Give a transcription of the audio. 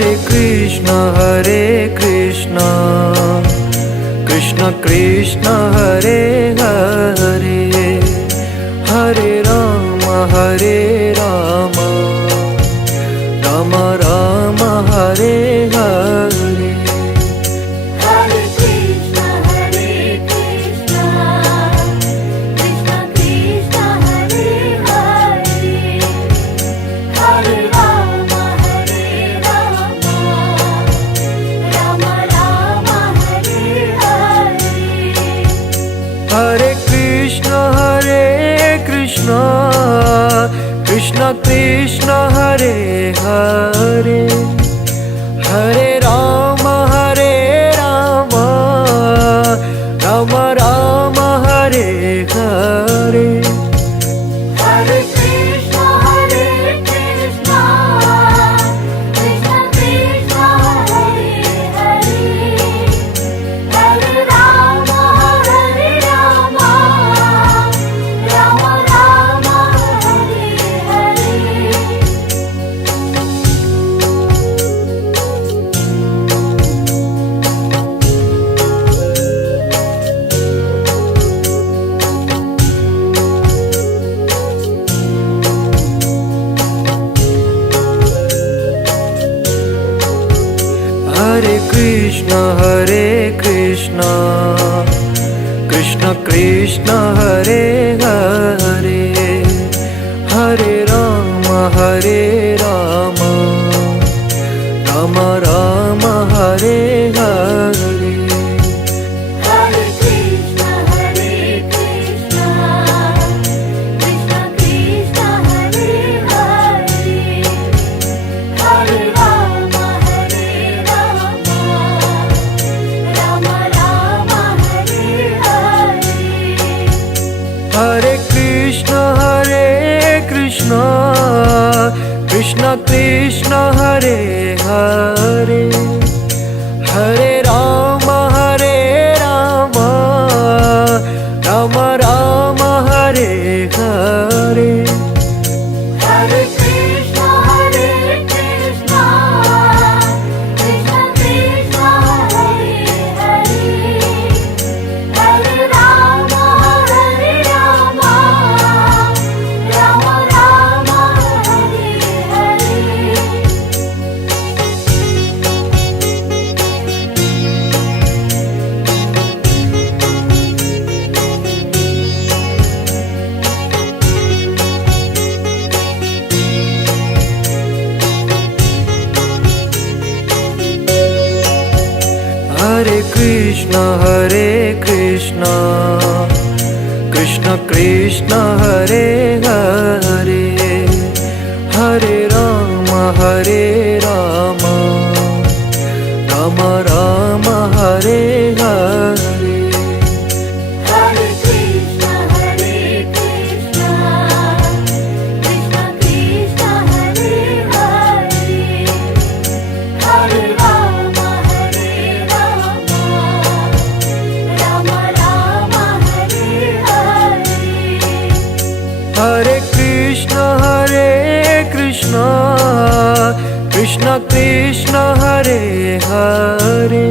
Hare Krishna Krishna Krishna Hare Hare Hare Ram Ram Ram Hare Hare. Hare Krishna Krishna Krishna Hare Hare Hare Ram Ram Ram Hare Hare. Hare Krishna Krishna Krishna Hare Hare Hare Ram Ram Ram Hare Hare. Hare Krishna Krishna Krishna Hare Hare Hare Ram Ram Ram Hare Hare. Hare Krishna Krishna Krishna Hare Hare Hare Ram Ram Ram Hare Hare. Hare Krishna Krishna Krishna Hare Hare Hare Ram Ram Ram Hare Hare. Hare Krishna Krishna Krishna Hare Hare Hare Ram Ram Ram Hare Hare. Hare Krishna Krishna Krishna Hare Hare Hare Ram Ram Ram Hare Hare. Hare Krishna Krishna Krishna Hare Hare Hare Ram Ram Ram Hare Hare. Hare Krishna Krishna Krishna Hare Hare Hare Ram Ram Hare Hare. Hare Krishna Krishna Krishna Hare Hare